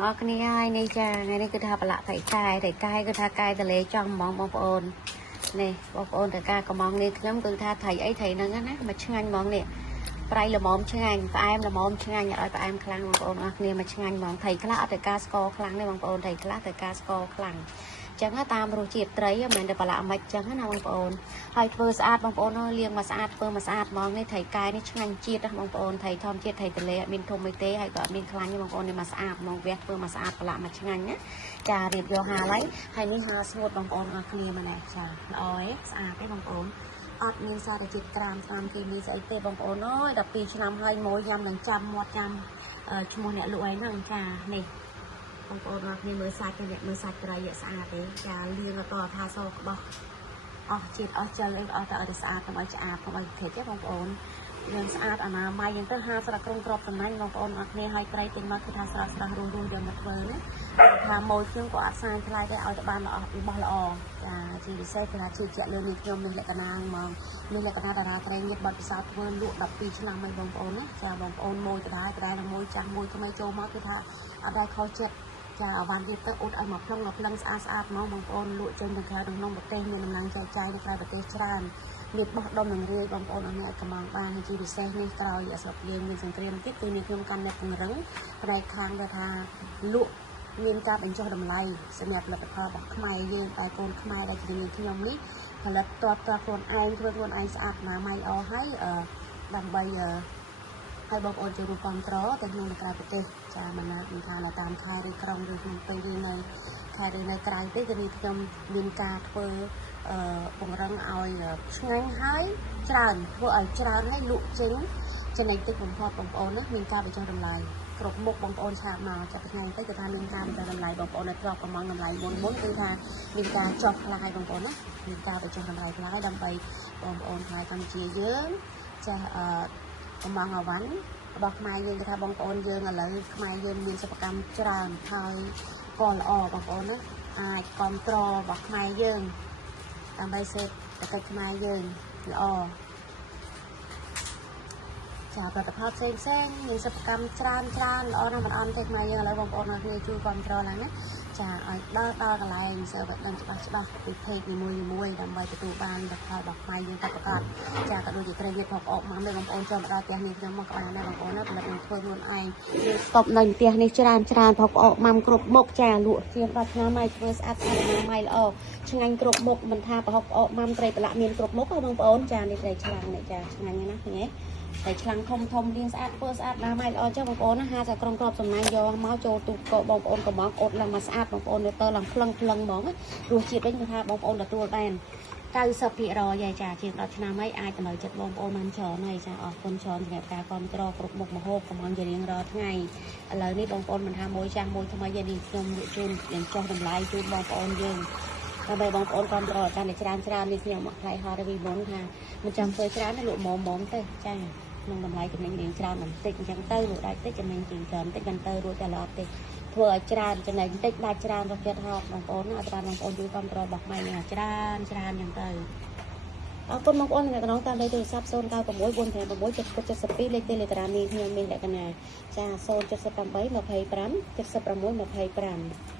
ទាំងអស់គ្នាហើយនេះចាថ្ងៃនេះគឺថាប្រឡាក់ថៃកាយគឺថាកាយតលេចង់ហ្មងបងប្អូននេះបងប្អូនតើការកំងនេះខ្ញុំគឺថាថៃអីថៃហ្នឹងណាមកឆ្ងាញ់ហ្មងនេះប្រៃល្មមឆ្ងាញ់ផ្អែមល្មមឆ្ងាញ់ឲ្យផ្អែមខ្លាំងបងប្អូនអស់គ្នាមកឆ្ងាញ់ហ្មងថៃខ្លះអត់ទៅការស្ករខ្លាំងទេបងប្អូនថៃខ្លះទៅការស្ករខ្លាំងចឹងតាមរសជាតិត្រីមិនមែនតែប្រឡាក់មិនចឹងណាបងប្អូនហើយធ្វើស្អាតបងប្អូនលាងមកស្អាតធ្វើមកស្អាតហ្មងនេះថៃកាយនេះឆ្ងាញ់ជាតិណាបងប្អូនថៃធម្មជាតិថៃតលេអត់មានធំអីទេហើយក៏អត់មានខ្លាញ់ទេបងប្អូននេះមកស្អាតហ្មងវះធ្វើមកស្អាតប្រឡាក់មកឆ្ងាញ់ណាចារៀបយកហាលហើយនេះហាលស្ងួតបងប្អូនអស់គ្នាមកណែចាល្អឯងស្អាតទេបងប្អូនអត់មានសារជាតិក្រាមតាមគីមីស្អីទេបងប្អូនអើយ12ឆ្នាំហើយមួយញ៉ាំនឹងចាំមាត់ចាំឈ្មោះអ្នកលក់ឯហ្នឹងចានេះបងប្អូនអរគ្នាមើលសាច់ទៅអ្នកមើលសាច់ត្រីស្អាតទេចាលាងទៅថាសក្បោះអស់ជាតិអស់ចិលអីអស់តែឲ្យស្អាតកុំឲ្យឆ្អាបកុំឲ្យភេទទេបងប្អូនយើងស្អាតអនាម័យយើងទៅហាស្រះក្រុងក្របតំណាញ់បងប្អូនអរគ្នាឲ្យត្រីទិញមកគឺថាស្រស់ស្រស់រស់រស់យកមកធ្វើណាថាម៉ូយខ្ញុំក៏អត់សាញថ្លៃដែរឲ្យតែបានរបស់ល្អចាជាពិសេសគឺថាជឿជាក់លើនេះខ្ញុំមានលក្ខណៈហ្មងមានលក្ខណៈតារាត្រីញាតបាត់ពិសោធន៍ធ្វើលក់12ឆ្នាំហើយបងប្អូនណាចាបងប្អូនម៉ូយដដែលនឹងម៉ូយចាស់ម៉ូយថ្មីចូលមកគឺថាអត់ដែរខុសចិត្តចាអាវ៉ាន់ទៀតទៅអ៊ុតឲ្យមកផ្លឹងស្អាតស្អាតហ្មងបងប្អូនលក់ចេញទៅក្រៅក្នុងប្រទេសមានដំណឹងចែកចាយនៅក្រៅប្រទេសច្រើនមានបោះដុំនឹងរាយបងប្អូនអរអ្នកកំងបានហើយជាពិសេសនេះក្រោយស្រុកយើងមានសង្គ្រាមទៀតគឺនេះខ្ញុំកាន់តែពង្រឹងផ្នែកខាងថាលក់មានការបញ្ចុះតម្លៃសម្រាប់ផលិតផលរបស់ខ្មែរយើងតែកូនខ្មែរដែលជាខ្ញុំនេះផលិតតបខ្លួនឯងធ្វើខ្លួនឯងស្អាតណាស់ម៉ៃអស់ហើយដើម្បីហើយបងប្អូនចូលរួមគ្រប់គ្រងទៅក្នុងក្រៅប្រទេសចាមិនណាមិនថានៅតាមខេត្តឬក្រុងឬក្នុងពេញឬនៅខេត្តឬនៅក្រៅទេគឺនេះខ្ញុំមានការធ្វើបង្រឹងឲ្យឆ្ងាញ់ហើយច្រើនធ្វើឲ្យច្រើនហើយលក់ចេញចំណេញតិចបំផុតបងប្អូនណាមានការបញ្ចុះតម្លៃគ្រប់មុខបងប្អូនឆាតមកចាប់ថ្ងៃទៅគឺថាមានការបញ្ចុះតម្លៃបងប្អូននៅធ្លាប់កំងតម្លៃមុនគឺថាមានការចុះថ្លៃបងប្អូនណាមានការបញ្ចុះតម្លៃថ្លៃដើម្បីបងប្អូនខ្មែរកម្ពុជាយើងចាកំងអាវ៉ាន់របស់ខ្មែរយើងគេថាបងប្អូនយើងឥឡូវខ្មែរយើងមានសិប្បកម្មច្រើនហើយក៏ល្អបងប្អូនណាអាចគ្រប់គ្រងរបស់ខ្មែរយើងដើម្បីសេដ្ឋកិច្ចខ្មែរយើងល្អចាផលិតផលផ្សេងមានសិប្បកម្មច្រើនល្អណាស់មិនអន់ទេខ្មែរយើងឥឡូវបងប្អូនអរគ្នាជួយគ្រប់គ្រងឡើងណាចាឲ្យដល់កន្លែងសើបដឹងច្បាស់ពីเพจនីមួយដើម្បីទទួលបានផលិតផលរបស់ខ្មែរយើងតែប្រកបចាក៏ដូចជាត្រីញាតផងអបមកបងប្អូនចូលមកដល់ផ្ទះនេះខ្ញុំមកក៏បានដែរបងប្អូនណាផលិតនឹងធ្វើខ្លួនឯងយើងស្តុបនៅផ្ទះនេះច្រើនផងអបមកគ្រប់មុខចាលក់ជាង10ឆ្នាំហើយធ្វើស្អាតស្អាតអនាម័យល្អឆ្ងាញ់គ្រប់មុខមិនថាប្រហុកអបមកត្រីប្រឡាក់មានគ្រប់មុខបងប្អូនចានេះត្រីឆ្លាំងនេះចាឆ្ងាញ់ណាស់ឃើញទេតែឆ្លាំងធំលាងស្អាតធ្វើស្អាតណាស់ម៉ៃល្អចឹងបងប្អូនណាហាសាក្រុងក្របសំណាញ់យកមកចូលទូកបងប្អូនកំងអត់ឡើងមកស្អាតបងប្អូនទៅឡើងផ្លឹងហ្មងរសជាតិវិញគឺថាបងប្អូនទទួលបាន90%យាយចាជាង10ឆ្នាំហើយអាចតម្រូវចិត្តបងប្អូនបានច្រើនហើយចាអរគុណច្រើនសម្រាប់ការគ្រប់គ្រងគ្រប់មុខម្ហូបកំងជារៀងរាល់ថ្ងៃឥឡូវនេះបងប្អូនមិនថាមួយចាស់មួយថ្មីយាយនេះខ្ញុំយកជូនយ៉ាងចុះតម្លៃជូនបងប្អូនយើងដើម្បីបងប្អូនគ្រប់គ្រងកាន់តែច្រើននេះខ្ញុំមកថ្លៃហោះពីមុនថាមិនចាំធ្វើច្រើនទេលក់មុំទេចាក្នុងតម្លៃចំណេញរៀងច្រើនបន្តិចអញ្ចឹងទៅលក់ដាច់តិចចំណេញជាងច្រើនតិចបន្តទៅរួចតែល្អតិចធ្វើឲ្យច្រើនចំណេញតិចដាច់ច្រើនរកចិត្តហោបបងប្អូនណាអត់បានបងប្អូនជួយគ្រប់គ្រងរបស់ម៉ៃនេះច្រើនអញ្ចឹងទៅអរគុណបងប្អូនអ្នកកណ្ដងតាមលេខទូរស័ព្ទ0964567772លេខ Telegram នេះខ្ញុំមានលក្ខណៈចា078257625